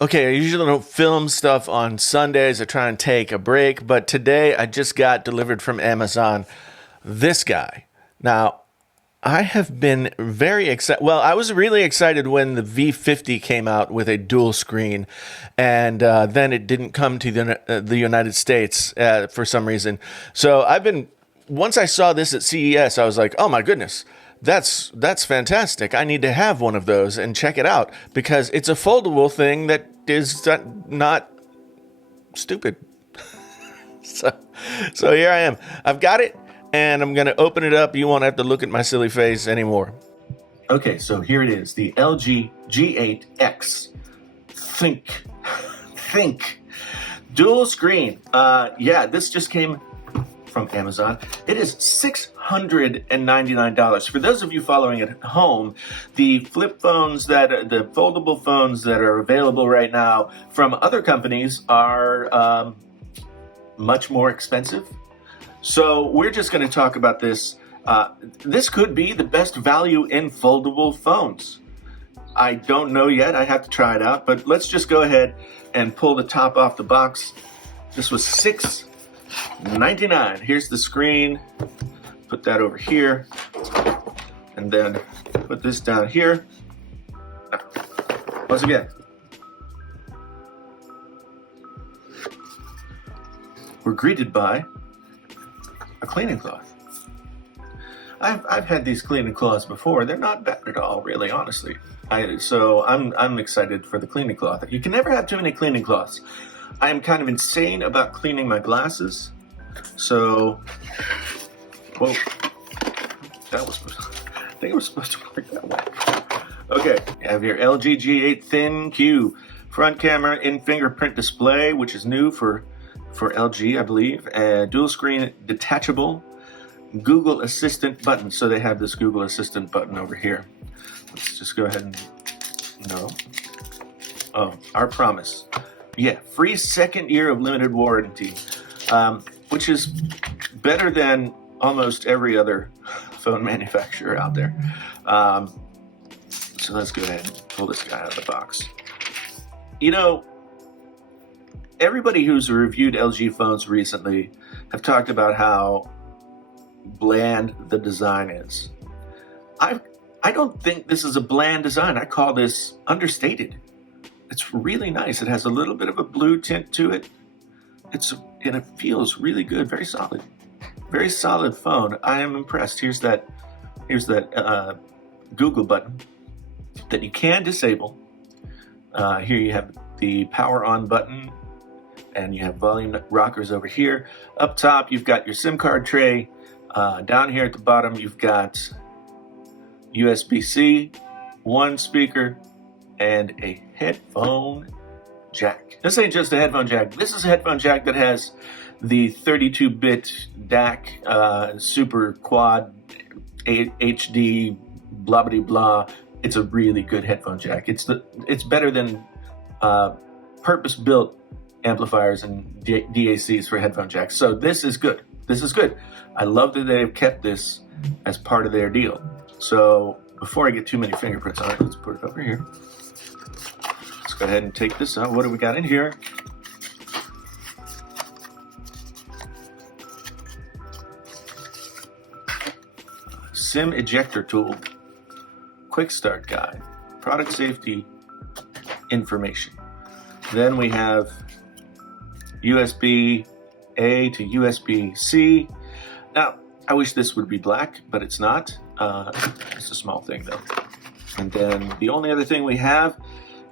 Okay, I usually don't film stuff on Sundays. I try and take a break, but today I just got delivered from Amazon this guy. Now, I have been very excited. Well, I was really excited when the V50 came out with a dual screen, and then it didn't come to the United States for some reason. So once I saw this at CES, I was like, oh my goodness. That's fantastic. I need to have one of those and check it out because it's a foldable thing that is not stupid. So, so here I am. I've got it, and I'm gonna open it up. You won't have to look at my silly face anymore. Okay, so here it is, the LG G8X. Think, think, dual screen. Yeah, this just came from Amazon. It is $699. For those of you following at home, the flip phones the foldable phones that are available right now from other companies are much more expensive. So we're just going to talk about this. This could be the best value in foldable phones. I don't know yet. I have to try it out, but let's just go ahead and pull the top off the box. This was $699. Here's the screen. Put that over here, and then put this down here. Once again, we're greeted by a cleaning cloth. I've had these cleaning cloths before. They're not bad at all, really, honestly. So I'm excited for the cleaning cloth. You can never have too many cleaning cloths. I am kind of insane about cleaning my glasses. So, whoa, I think it was supposed to work that way. Okay, you have your LG G8 Thin Q front camera in fingerprint display, which is new for LG, I believe. Dual screen detachable Google Assistant button. So they have this Google Assistant button over here. Let's just go ahead and no. Oh, our promise. Yeah, free second year of limited warranty, which is better than almost every other phone manufacturer out there. So let's go ahead and pull this guy out of the box. You know, everybody who's reviewed LG phones recently have talked about how bland the design is. I don't think this is a bland design. I call this understated. It's really nice. It has a little bit of a blue tint to it. And it feels really good. Very solid phone. I am impressed. Here's that Google button that you can disable. Here you have the power on button, and you have volume rockers over here. Up top, you've got your SIM card tray. Down here at the bottom, you've got USB-C, one speaker, and a headphone jack. This ain't just a headphone jack. This is a headphone jack that has the 32-bit DAC, super quad, HD, blah blah blah. It's a really good headphone jack. It's better than purpose-built amplifiers and DACs for headphone jacks. So this is good. This is good. I love that they've kept this as part of their deal. So before I get too many fingerprints on it, let's put it over here. Let's go ahead and take this out. What do we got in here? SIM ejector tool, quick start guide, product safety information. Then we have USB-A to USB-C. Now, I wish this would be black, but it's not. It's a small thing though. And then the only other thing we have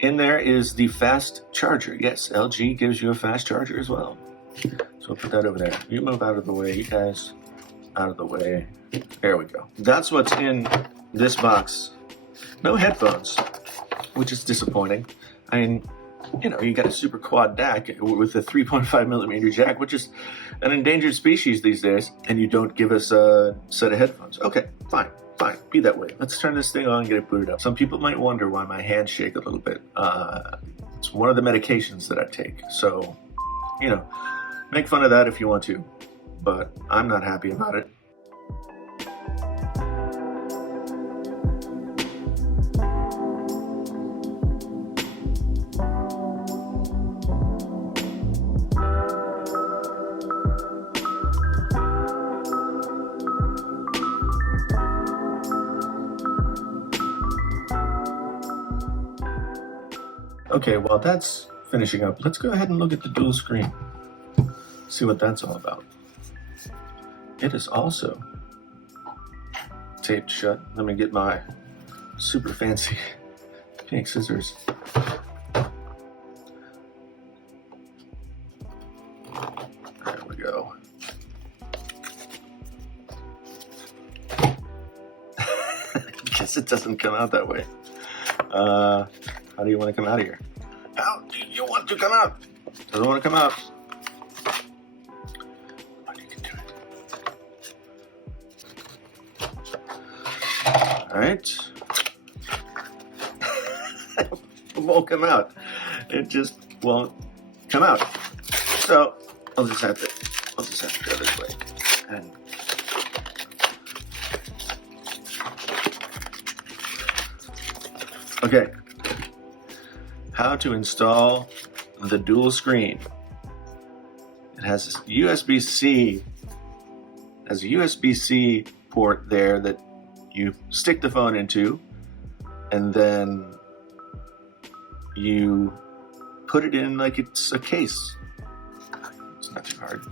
in there is the fast charger. Yes, LG gives you a fast charger as well. So we'll put that over there. You move out of the way, you guys. Out of the way. There we go. That's what's in this box. No headphones, which is disappointing. I mean, you know, you got a super quad DAC with a 3.5 millimeter jack, which is an endangered species these days, and you don't give us a set of headphones. Okay, fine, be that way. Let's turn this thing on and get it booted up. Some people might wonder why my hands shake a little bit. It's one of the medications that I take. So, you know, make fun of that if you want to, but I'm not happy about it. Okay, while that's finishing up, let's go ahead and look at the dual screen. See what that's all about. It is also taped shut. Let me get my super fancy pink scissors. There we go. Guess it doesn't come out that way. How do you want to come out of here? How do you want to come out? Doesn't want to come out. But you can do it. All right. It won't come out. It just won't come out. So I'll just have to go this way. And okay. How to install the dual screen. It has this USB-C, has a USB-C port there that you stick the phone into, and then you put it in like it's a case. It's not too hard.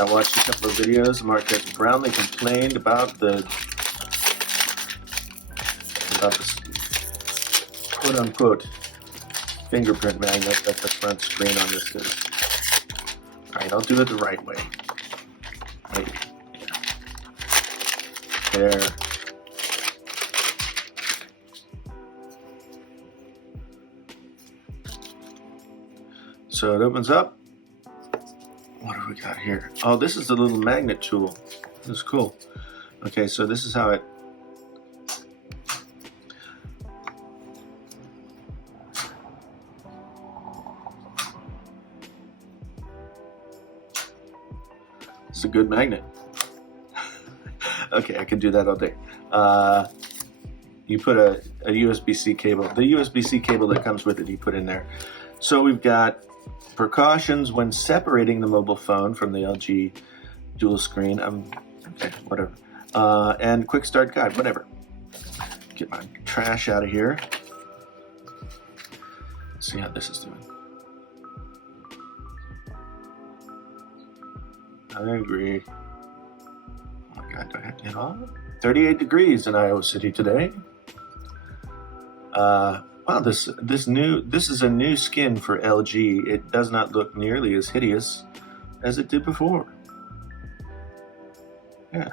I watched a couple of videos. Marquez Brownlee complained about this quote-unquote fingerprint magnet that the front screen on this is. All right, I'll do it the right way. Maybe. Yeah. There. So it opens up. What do we got here? Oh, this is the little magnet tool. This is cool. Okay, so this is how it... It's a good magnet. Okay, I can do that all day. You put a USB-C cable. The USB-C cable that comes with it, you put in there. So we've got precautions when separating the mobile phone from the LG dual screen. Okay, whatever. And quick start guide, whatever. Get my trash out of here. Let's see how this is doing. I agree. Oh my God, do I have to hit all? 38 degrees in Iowa City today. Wow, this is a new skin for LG. It does not look nearly as hideous as it did before. Yeah,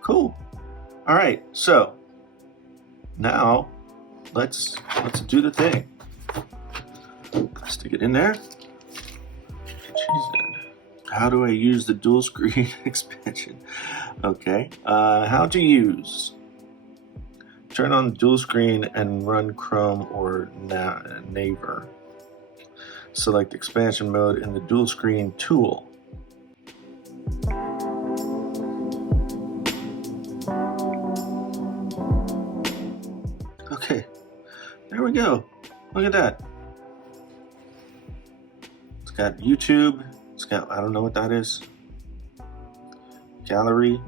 cool. All right, so now let's do the thing. Stick it in there. How do I use the dual screen expansion? Okay, how to use. Turn on dual screen and run Chrome or Naver. Select expansion mode in the dual screen tool. Okay, there we go. Look at that. It's got YouTube. It's got, I don't know what that is. Gallery.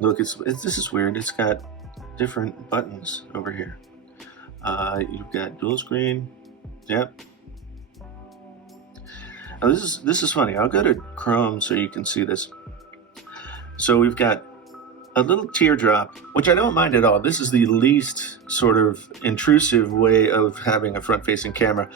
Look, this is weird. It's got different buttons over here. You've got dual screen. Yep. Now this is funny. I'll go to Chrome so you can see this. So we've got a little teardrop, which I don't mind at all. This is the least sort of intrusive way of having a front-facing camera.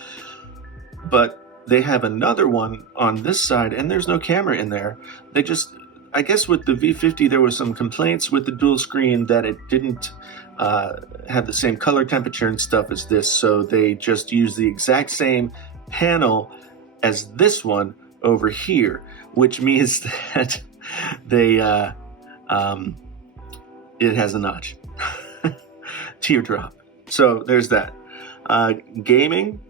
But they have another one on this side, and there's no camera in there. They just, I guess with the V50, there was some complaints with the dual screen that it didn't have the same color temperature and stuff as this, so they just used the exact same panel as this one over here, which means that they it has a notch. Teardrop. So there's that. Gaming.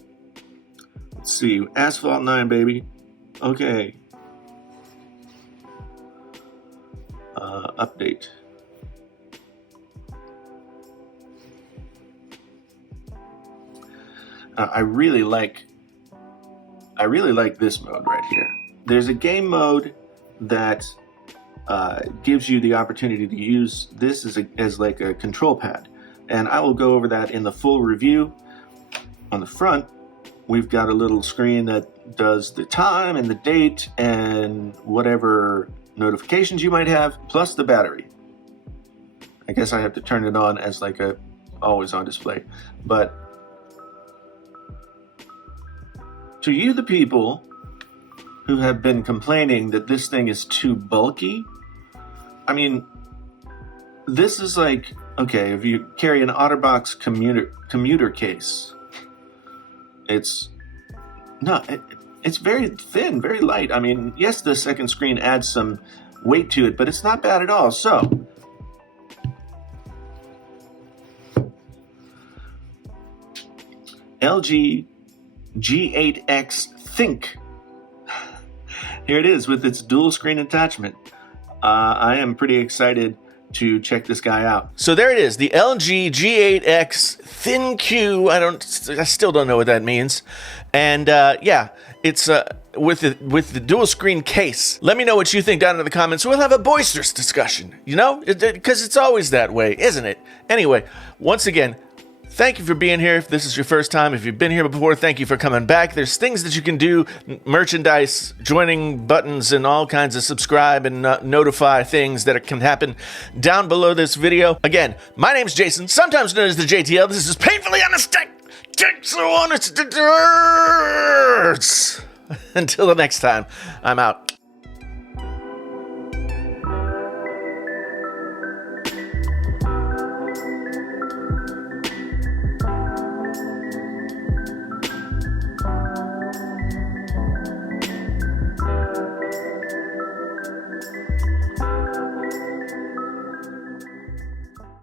Let's see. Asphalt 9, baby. Okay. Update. I really like this mode right here. there's a game mode that gives you the opportunity to use this as like a control pad, and I will go over that in the full review. On the front, we've got a little screen that does the time and the date and whatever notifications you might have, plus the battery. I guess I have to turn it on as like a always on display. But to you, the people who have been complaining that this thing is too bulky, I mean, this is like, okay, if you carry an OtterBox commuter case, it's very thin, very light. I mean, yes, the second screen adds some weight to it, but it's not bad at all. So, LG G8X Think. Here it is with its dual screen attachment. I am pretty excited to check this guy out. So there it is, the LG G8X ThinQ. I still don't know what that means. And yeah, it's with the dual screen case. Let me know what you think down in the comments. We'll have a boisterous discussion, you know, because it's always that way, isn't it? Anyway, once again, thank you for being here. If this is your first time, if you've been here before, thank you for coming back. There's things that you can do, merchandise, joining buttons, and all kinds of subscribe and notify things that can happen down below this video. Again, my name's Jason, sometimes known as the JTL. This is Painfully Honest. So honest. Until the next time, I'm out.